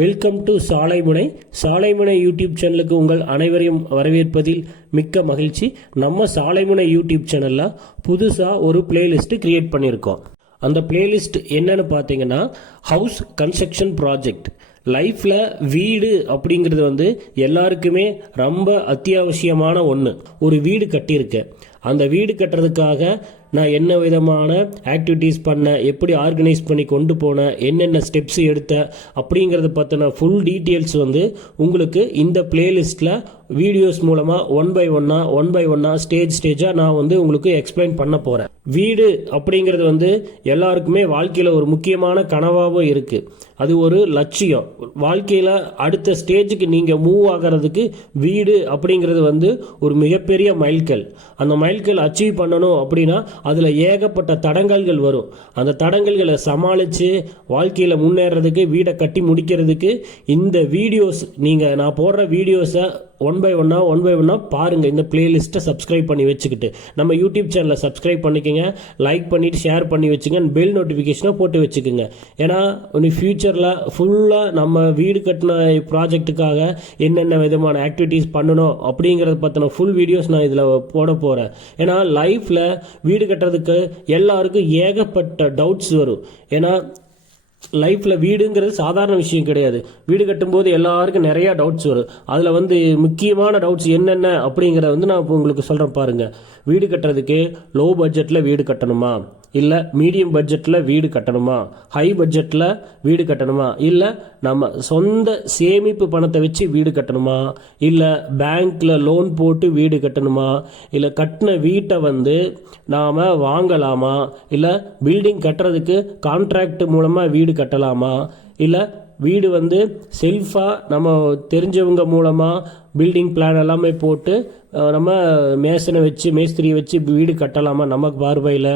Welcome to சாலைமுனை YouTube சேனலுக்கு உங்கள் அனைவரையும் வரவேற்பதில் மிக்க மகிழ்ச்சி. நம்ம சாலைமுனை யூடியூப் சேனலில் புதுசாக ஒரு பிளேலிஸ்ட் கிரியேட் பண்ணியிருக்கோம். அந்த பிளேலிஸ்ட் என்னன்னு பார்த்தீங்கன்னா ஹவுஸ் கன்ஸ்ட்ரக்ஷன் ப்ராஜெக்ட். லைஃப்பில் வீடு அப்படிங்கிறது எல்லாருக்குமே ரொம்ப அத்தியாவசியமான ஒன்று. ஒரு வீடு கட்டியிருக்கேன், அந்த வீடு கட்டுறதுக்காக நான் என்ன விதமான ஆக்டிவிட்டீஸ் பண்ணேன், எப்படி ஆர்கனைஸ் பண்ணி கொண்டு போனேன், என்னென்ன ஸ்டெப்ஸ் எடுத்தேன் அப்படிங்கிறத பற்றின ஃபுல் டீட்டெயில்ஸ் உங்களுக்கு இந்த பிளேலிஸ்ட்டில் வீடியோஸ் மூலமாக ஒன் பை ஒன்னாக ஸ்டேஜாக நான் உங்களுக்கு எக்ஸ்பிளைன் பண்ண போகிறேன். வீடு அப்படிங்கிறது எல்லாருக்குமே வாழ்க்கையில் ஒரு முக்கியமான கனவாகவும் இருக்குது. அது ஒரு லட்சியம். வாழ்க்கையில் அடுத்த ஸ்டேஜுக்கு நீங்கள் மூவ் ஆகிறதுக்கு வீடு அப்படிங்கிறது ஒரு மிகப்பெரிய மைல்கல். அந்த மைல்கல் அச்சீவ் பண்ணணும் அப்படின்னா அதில் ஏகப்பட்ட தடங்கல்கள் வரும். அந்த தடங்கல்களை சமாளித்து வாழ்க்கையில் முன்னேறதுக்கு, வீடை கட்டி முடிக்கிறதுக்கு இந்த வீடியோஸ், நான் போடுற வீடியோஸை ஒன் பை ஒன்னா பாருங்கள். இந்த பிளேலிஸ்ட்டை சப்ஸ்கிரைப் பண்ணி வச்சுக்கிட்டு நம்ம யூடியூப் சேனலை சப்ஸ்கிரைப் பண்ணிக்கோங்க, லைக் பண்ணிவிட்டு ஷேர் பண்ணி வச்சுங்க, பெல் நோட்டிஃபிகேஷனை போட்டு வச்சுக்கோங்க. ஏன்னா ஃபியூச்சரில் ஃபுல்லாக நம்ம வீடு கட்டின ப்ராஜெக்ட்டுக்காக என்னென்ன விதமான ஆக்டிவிட்டீஸ் பண்ணணும் அப்படிங்கிறத பற்றின ஃபுல் வீடியோஸ் நான் இதில் போட போகிறேன். ஏன்னா லைஃப்பில் வீடு கட்டுறதுக்கு எல்லாருக்கும் ஏகப்பட்ட டவுட்ஸ் வரும். ஏன்னா லைஃப்பில் வீடுங்கிறது சாதாரண விஷயம் கிடையாது. வீடு கட்டும்போது எல்லாருக்கும் நிறையா டவுட்ஸ் வரும். அதில் முக்கியமான டவுட்ஸ் என்னென்ன அப்படிங்கிறத நான் இப்போ உங்களுக்கு சொல்கிறேன் பாருங்கள். வீடு கட்டுறதுக்கு லோ பட்ஜெட்டில் வீடு கட்டணுமா, இல்லை மீடியம் பட்ஜெட்டில் வீடு கட்டணுமா, ஹை பட்ஜெட்டில் வீடு கட்டணுமா, இல்லை நம்ம சொந்த சேமிப்பு பணத்தை வச்சு வீடு கட்டணுமா, இல்லை பேங்க்கில் லோன் போட்டு வீடு கட்டணுமா, இல்லை கட்டின வீட்டை நாம் வாங்கலாமா, இல்லை பில்டிங் கட்டுறதுக்கு கான்ட்ராக்ட் மூலமாக வீடு கட்டலாமா, இல்லை வீடு செல்ஃபாக நம்ம தெரிஞ்சவங்க மூலமாக பில்டிங் பிளான் எல்லாமே போட்டு நம்ம மேஸ்திரியை வச்சு வீடு கட்டலாமா நமக்கு பார்வையில்.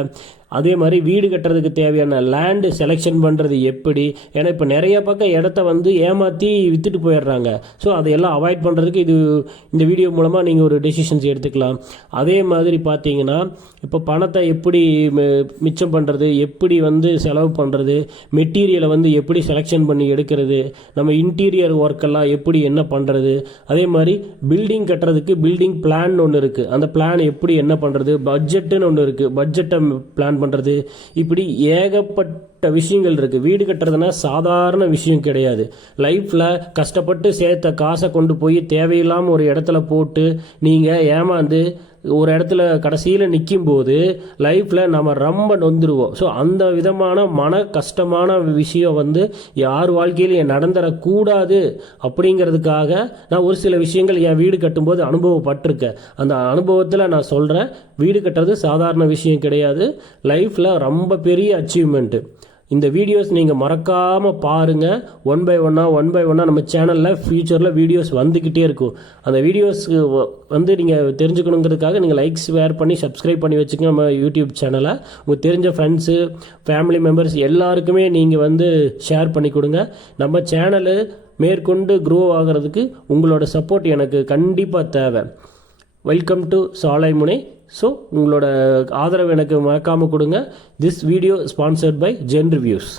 அதே மாதிரி வீடு கட்டுறதுக்கு தேவையான லேண்டு செலெக்ஷன் பண்ணுறது எப்படி. ஏன்னா இப்போ நிறைய பக்கம் இடத்த ஏமாற்றி விற்றுட்டு போயிடுறாங்க. ஸோ அதையெல்லாம் அவாய்ட் பண்ணுறதுக்கு இந்த வீடியோ மூலமாக நீங்கள் ஒரு டெசிஷன்ஸ் எடுத்துக்கலாம். அதே மாதிரி பார்த்தீங்கன்னா இப்போ பணத்தை எப்படி மிச்சம் பண்ணுறது, எப்படி செலவு பண்ணுறது, மெட்டீரியலை எப்படி செலெக்ஷன் பண்ணி எடுக்கிறது, நம்ம இன்டீரியர் ஒர்க்கெல்லாம் எப்படி என்ன பண்ணுறது, அதே மாதிரி பில்டிங் கட்டுறதுக்கு பில்டிங் பிளான் ஒன்று இருக்குது, அந்த பிளான் எப்படி என்ன பண்ணுறது, பட்ஜெட்டுன்னு ஒன்று இருக்குது, பட்ஜெட்டை பிளான் பண்ணுறது, இப்படி ஏகப்பட்ட விஷயங்கள் இருக்குது. வீடு கட்டுறதுனா சாதாரண விஷயம் கிடையாது. லைஃப்பில் கஷ்டப்பட்டு சேர்த்த காசை கொண்டு போய் தேவையில்லாமல் ஒரு இடத்துல போட்டு நீங்கள் ஏமாந்து ஒரு இடத்துல கடைசியில் நிற்கும் போது லைஃப்பில் நம்ம ரொம்ப நொந்துருவோம். ஸோ அந்த விதமான மன கஷ்டமான விஷயம் யார் வாழ்க்கையிலும் நடந்துடக்கூடாது அப்படிங்கிறதுக்காக நான் ஒரு சில விஷயங்கள் என் வீடு கட்டும்போது அனுபவப்பட்டிருக்கேன். அந்த அனுபவத்தில் நான் சொல்கிறேன். வீடு கட்டுறது சாதாரண விஷயம் கிடையாது. லைஃப்பில் ரொம்ப பெரிய அச்சீவ்மெண்ட்டு. இந்த வீடியோஸ் நீங்கள் மறக்காமல் பாருங்கள். ஒன் பை ஒன்னாக நம்ம சேனலில் ஃபியூச்சரில் வீடியோஸ் வந்துக்கிட்டே இருக்கும். அந்த வீடியோஸ்க்கு நீங்கள் தெரிஞ்சுக்கணுங்கிறதுக்காக நீங்கள் லைக்ஸ் ஷேர் பண்ணி சப்ஸ்கிரைப் பண்ணி வச்சுக்கோங்க நம்ம யூடியூப் சேனலை. உங்களுக்கு தெரிஞ்ச ஃப்ரெண்ட்ஸு, ஃபேமிலி மெம்பர்ஸ் எல்லாருக்குமே நீங்கள் ஷேர் பண்ணி கொடுங்க. நம்ம சேனலு மேற்கொண்டு க்ரோ ஆகிறதுக்கு உங்களோட சப்போர்ட் எனக்கு கண்டிப்பாக தேவை. Welcome to சாலைமுனை. ஸோ உங்களோட ஆதரவு எனக்கு மறக்காமல் கொடுங்க. This video sponsored by Zen reviews.